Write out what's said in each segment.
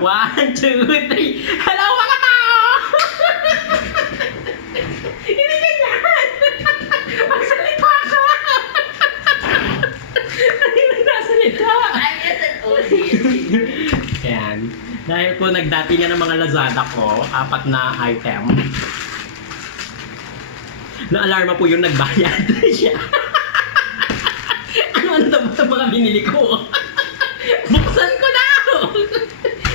1, 2, 3. Hello mga tao! Hindi ganyan! Magsalita ka! Hindi nagsasalita! I'm just an audience. Ayan. Dahil po nagdati niya ng mga Lazada ko, 4 na item. Na-alarma po yung nagbayad siya. Ano daw ba mga binili ko? Buksan ko na!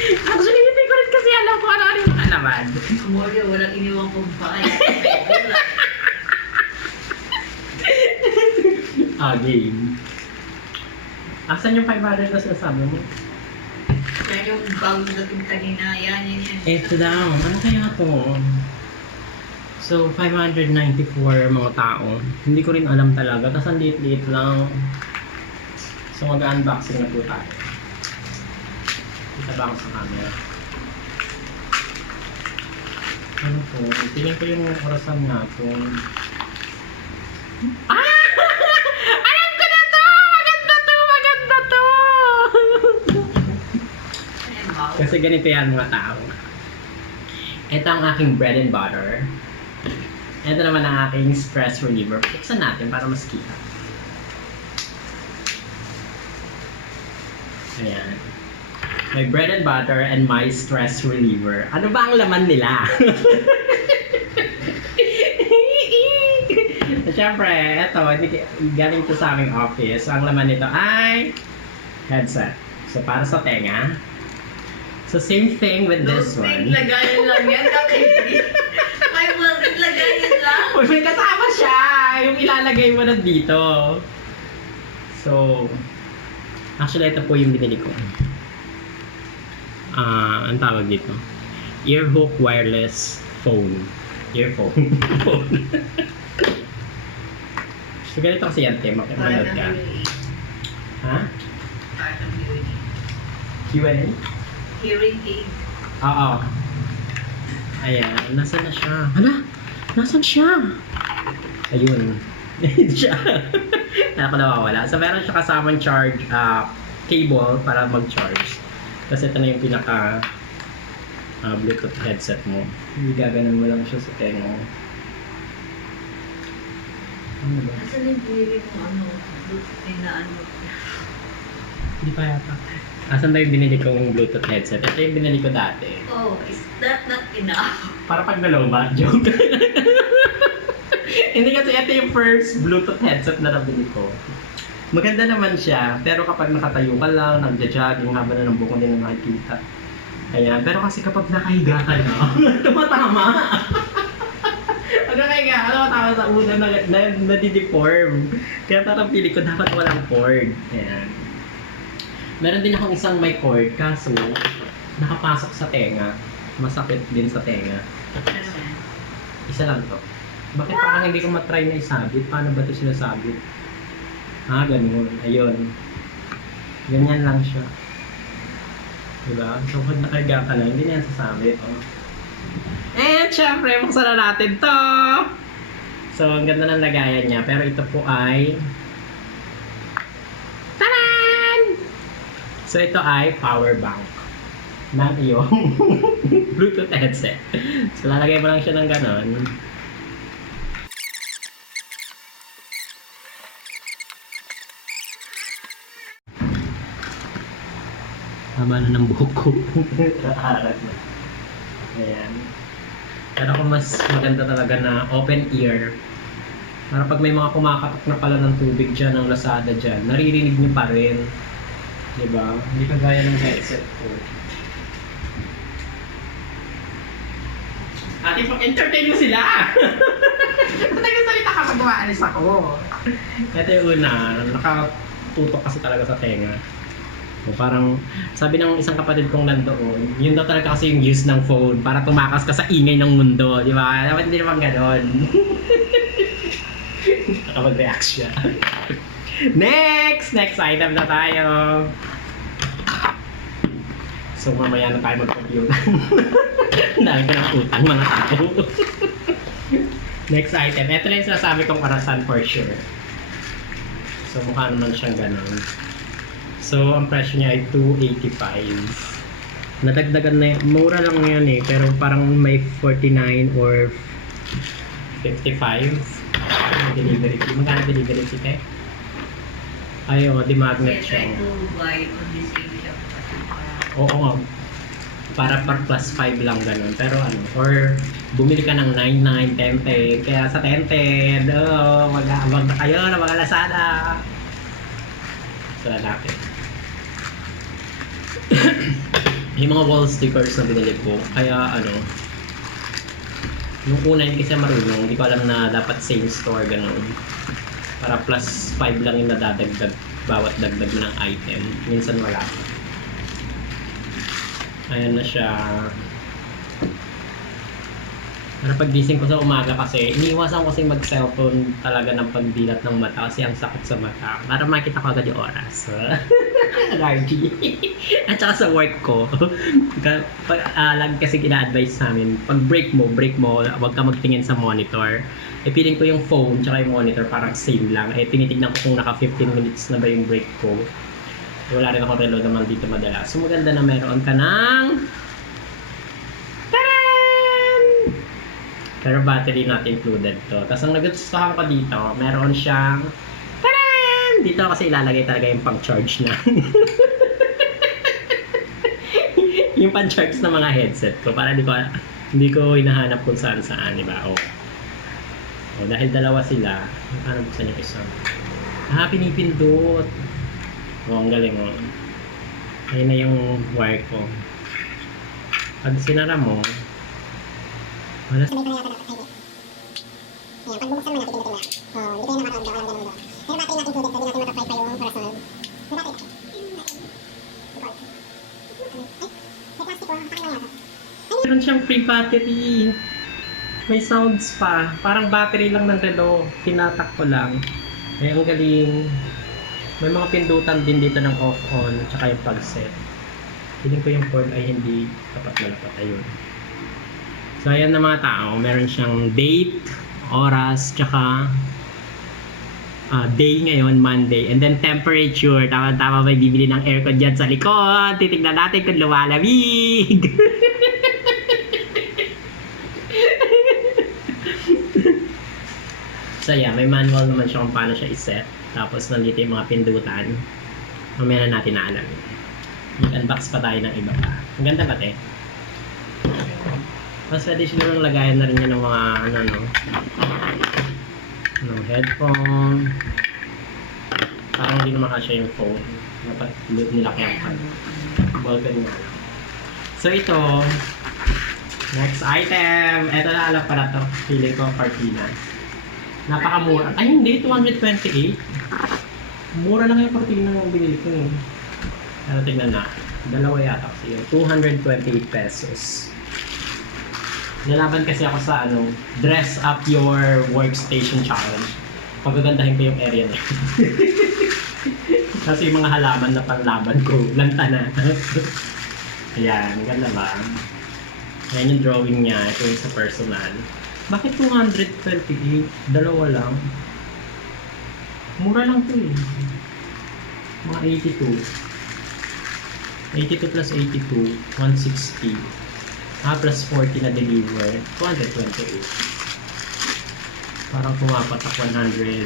Actually, hindi ko rin kasi alam kung ano yung makalaman. Kumuli, walang iniwang kumpanya. Game. Asan yung 500 na sinasabi mo? Yan yung bago natin kanina. Yan. Ito daw. Ano kaya to? So, 594 mga tao. Hindi ko rin alam talaga. Tapos ang liit-liit lang. So, mag-unboxing na po tayo. Kita ba ako sa camera? Ano po? Tingin ko yung orasan natin. Ah! Alam ko na to! Maganda to! Maganda to! Kasi ganito yan mga tao. Ito ang aking bread and butter. Ito naman ang aking stress reliever. Buksan natin para mas kita. Ayan. My bread and butter and my stress reliever. Ano ba ang laman nila? Siyempre, ito, galing to sa aming office. Ang laman nito ay headset. So, para sa tenga. So, same thing with this one. Lagayan lang yan. May multing lagayan lang. Uy, may kasama siya! Yung ilalagay mo na dito. So, actually, ito po yung binili ko. Ang tawag dito? Earhook wireless phone. Earphone. Phone. So, ganito kasi yan, Tim. Manood ka. Ha? Q&A? Hearing aid. Oo. Ayan. Nasaan na siya? Hala? Nasaan siya? Ayun. Hindi siya. Ako nawawala. So, meron siya kasamang charge, cable para mag-charge. Kasi ito na yung pinaka Bluetooth headset mo. Hindi gaganon mo lang siya sa tenga mo. Ano ba? Asan yung binili mo Hindi pa yata. Asan ba yung binili kong Bluetooth headset? Ito yung binili ko dati. Oh, is that not enough? Para pag naloba, joke. Hindi kasi ito yung first Bluetooth headset na nabili ko. Maganda naman siya, pero kapag nakatayo ka lang, nagja-jogging, haba na ng buko din na nakikita. Ayan, pero kasi kapag nakahiga ka na, tumatama. Pag nakahiga ka, tumatama sa una, nadideform. Kaya parang pili ko, dapat walang cord. Ayan. Meron din akong isang may cord, kaso nakapasok sa tenga. Masakit din sa tenga. Isa lang to. Bakit parang hindi ko matry na isabit? Paano ba ito sinasabit? Ganun. Ayun. Ganyan lang siya. Diba? So, pag nakahiga ka na, hindi na yan sasabit. Oh. And, syempre, buksan na natin to! So, ang ganda ng lagayan niya. Pero ito po ay... Taran! So, ito ay power bank ng iyong Bluetooth headset. So, lalagay mo lang siya ng ganon. Haba na ng buhok ko. Harap na. Ayan. Pero kung mas maganda talaga na open ear, para pag may mga kumakatok na pala ng tubig dyan, ng Lazada dyan, naririnig nyo pa rin. Diba? Hindi kagaya ng headset ko. Ate, pag-entertain mo sila! Nagsasalita ka pag umaalis ako. Ito yung una, nakatutok kasi talaga sa tenga. So, parang sabi ng isang kapatid kong nandoon, yun daw talaga kasi yung use ng phone para tumakas ka sa ingay ng mundo, di ba? Dapat hindi naman ganon. Nakapag-react siya. Next item na tayo. So mamaya na tayo mag-compute. Dahil ka ng utang mga tao. Next item. Ito na yung sinasabi kong orasan for sure. So mukha naman siyang ganon. So, ang presyo niya ay $285. Nadagdagan na mura lang yan eh, pero parang may 49 or 55 delivery fee. Magkano delivery fee kayo? Ay, di magnet siya. Try to buy on the same shop. Oo nga. Para per plus 5 lang ganun. Pero ano, or bumili ka ng 99, 10. Kaya sa 10, mag-aabang na kayo na mga Lazada. So, natin. Yung mga wall stickers na binili ko, kaya ano, nung una hindi kasi marunong, hindi ko alam na dapat same store ganun. Para plus 5 lang yung nadadagdag bawat dagdag mo ng item. Minsan wala pa. Ayan na siya. Pero paggising ko sa umaga kasi, iniiwasan ko kasi mag-cellphone talaga ng pagdilat ng mata kasi ang sakit sa mata. Para makita ko agad yung oras. Allergy. At saka sa work ko, lagi kasi gina-advise sa amin, pag break mo, huwag ka magtingin sa monitor. Eh, feeling ko yung phone tsaka yung monitor parang same lang. Eh, tinitignan ko kung naka 15 minutes na ba yung break ko. Wala rin ako reload naman dito madalas. So, maganda na meron ka ng pero battery not included to. Tapos ang nagustuhan ko dito, meron siyang taran! Dito kasi ilalagay talaga yung pang-charge na. Yung pang-charge na mga headset ko para hindi ko hinahanap kung saan-saan, di ba? Oh, dahil dalawa sila, paano buksan yung isa? Pinipindot. Ang galing mo. Ayun na yung wire ko. Pag sinara mo, wala. Sabay ko na yata dapat ay ayan, pag bubuksan mo na, pindutin mo lang. Hindi kayo nakakawag daw, walang ganun doon. Pero battery natin included, so hindi natin matapay pa yung parasol. May battery. May plastic ko, takin lang yata. Meron siyang free battery. May sounds pa. Parang battery lang ng relo. Tinatak ko lang. Ay, ang galing. May mga pindutan din dito ng off-on, tsaka yung plug-set. Feeling ko yung cord ay hindi dapat malapat. Ayun. So, ayan na mga tao. Meron siyang date, oras, tsaka day ngayon, Monday. And then temperature. Tama-tama may bibili ng aircon dyan sa likod. Titignan natin kung lumalamig. So, yeah. May manual naman siya kung paano siya iset. Tapos, nandito yung mga pindutan. Mamaya na natin naalamin. Mag-unbox pa tayo ng iba pa. Ang ganda ba, te? Mas pwede siguro lagayan na rin yan ng mga ng headphone. Parang hindi naman kasya yung phone. Dapat nilakyan pa. Ballpen nga lang. So ito, next item. Ito na alam para to. Feeling ko cortina. Napakamura. Ay hindi, 228. Mura lang yung cortina ng binili ko eh. Pero tignan na. Dalawa yata kasi yun. 228 pesos. Nalaban kasi ako sa dress up your workstation challenge. Pagagandahin ko yung area na. Kasi yung mga halaman na panlaban ko, lanta na. Ayan, ganda ba? Ayan yung drawing niya, ito yung sa personal. Bakit 228? Dalawa lang. Mura lang to eh. Mga 82. 82 plus 82, 160. Plus 40 na deliver, 228. Parang pumapatak 100,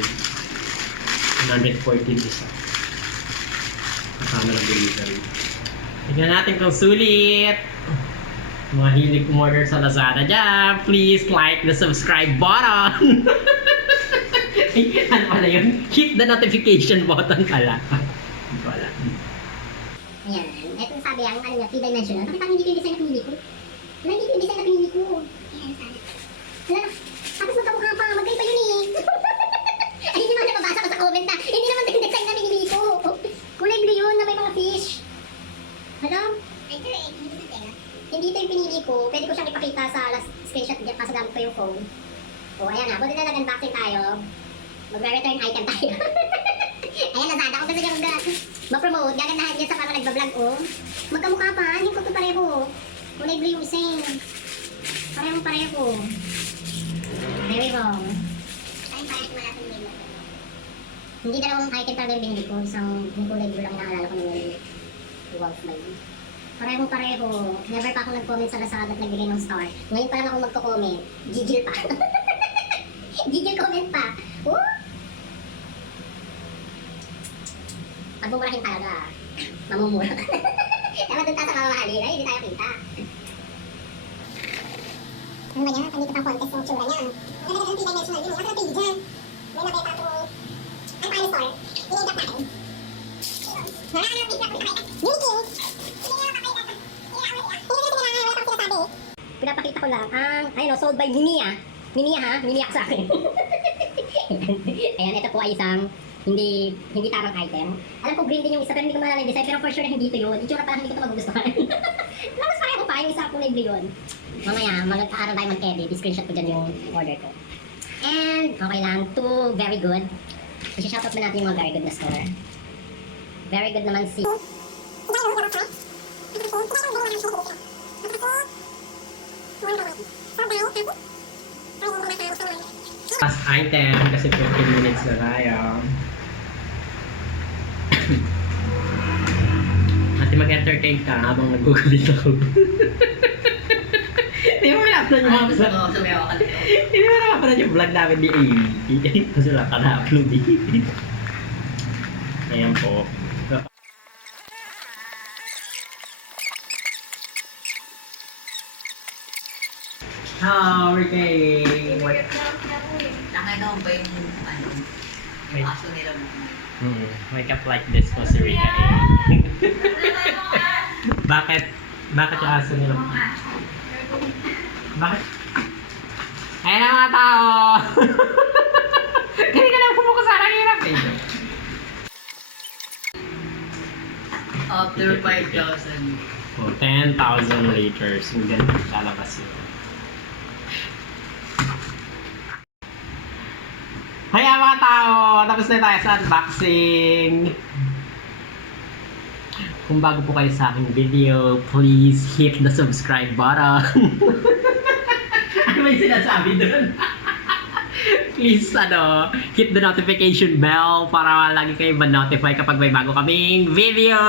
114 isa. Kasama ng delivery. Tignan natin kung sulit. Mga hilig umorder sa Lazada dyan, please like the subscribe button. Ay, ano pala yun? Hit the notification button pala. Hindi ko alam. Ayan, etong sabi ang niya, 3-dimensional. Bakit parang hindi ko yung design na pinili ko? Wala, hindi ko yung design na pinili ko. Ayan, sana. Wala, tapos magkamukha pa, magkay pa yun eh. Ay, hindi naman napabasa ko sa comment na, hindi naman yung design na pinili ko. Kulay blue yun na may mga fish. Alam? Ay, ito eh, hindi ito yung pinili ko. Pwede ko siyang ipakita sa last screenshot dyan, kasi gamit ko yung phone. O, ayan na, buti na nag-unboxing tayo. Mag-return item tayo. Ayan, Lazada, kung gusto niya ma-promote, gagandahan niya sa para nagbablog, oh. Magkamukha pa, hindi ko ito pareho. Kulay blue yung isa eh. Parehong pareho. There we go. Ay, parehong wala sa nila. Hindi dalawang item talaga yung binili ko. Isang yung kulay blue lang naalala ko nung Wolf ba yun. Parehong-pareho. Never pa ako nag-comment sa Lazada at nagbigay ng star. Ngayon pa lang ako magko-comment. Gigil pa. Gigil comment pa. Oh! Pag bumurahin talaga, mamumura. Dapat dun tayo sa kamahalin. Ay, hindi tayo kita. Ano ba niya? Andito pang contest ng tsura niya. Ang ganda ng Tibay National yun. Nasa page dyan. May nakita itong... Ang pangalan store. Pinagap natin. Nakakalapit na kung nakita. Uniking! Pinapakita ko lang ang, ayun o, sold by Mimiya. Mimiya ha? Mimiya ka sa akin. Ayan, ito po ay isang hindi tamang item. Alam ko green din yung isa pero hindi ko maalala yung design pero for sure na hindi ito yun. Itsura parang hindi ko ito magugustuhan. Mas pareho pa, yung isa kulay blue yun. Mamaya, mag-aaral tayo mag-edit. I-screenshot ko dyan yung order ko. And, okay lang. 2 very good. I-shoutout mo natin yung mga very good na store. Very good naman si... Last item kasi 15 minutes na tayo. At mag-entertain ka habang nag-google ako. Hindi mo na-upload yung mga vlog. Sumayaw ka dito. Hindi mo na-upload yung vlog namin ni Amy. Kasi lang ka na-upload eh. Ayan po. Hurricane! Nakita mo ba yung ano? May, Aso nila mo. wake up like this po si Rika eh. Bakit? Bakit yung aso nila? Bakit? Ayan ang mga tao! Hindi ka lang pumuko sa hirap eh. After 5,000. Oh, 10,000 liters. Yung ganun lalabas yun. Kaya mga tao, tapos na tayo sa unboxing. Kung bago po kayo sa aking video, please hit the subscribe button. Ano ba yung sinasabi dun? Please, hit the notification bell para lagi kayo ma-notify kapag may bago kaming video.